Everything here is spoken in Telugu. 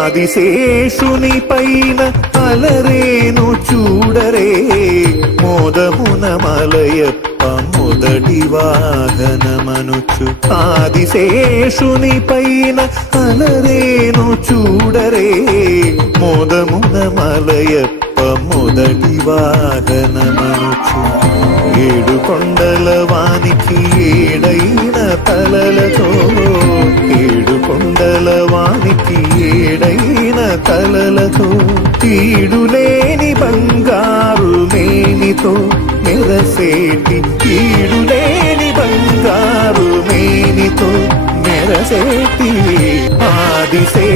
ఆదిశేషుని పైన అలరేను చూడరే మోదమున మలయప్ప మొదటి వాహనమనుచు ఆదిశేషుని పైన అలరేను చూడరే మోదమున మలయప్ప మొదటి వాహనమనుచు ఏడు కొండల వానికి ఏడైన తలలతో ఏడు కొండల వానికి ఏడైన తలలతో ఈడులేని బంగారు మేనితో మెరసేటి ఈడులేని బంగారు మేనితో మెరసేటి ఆదిశే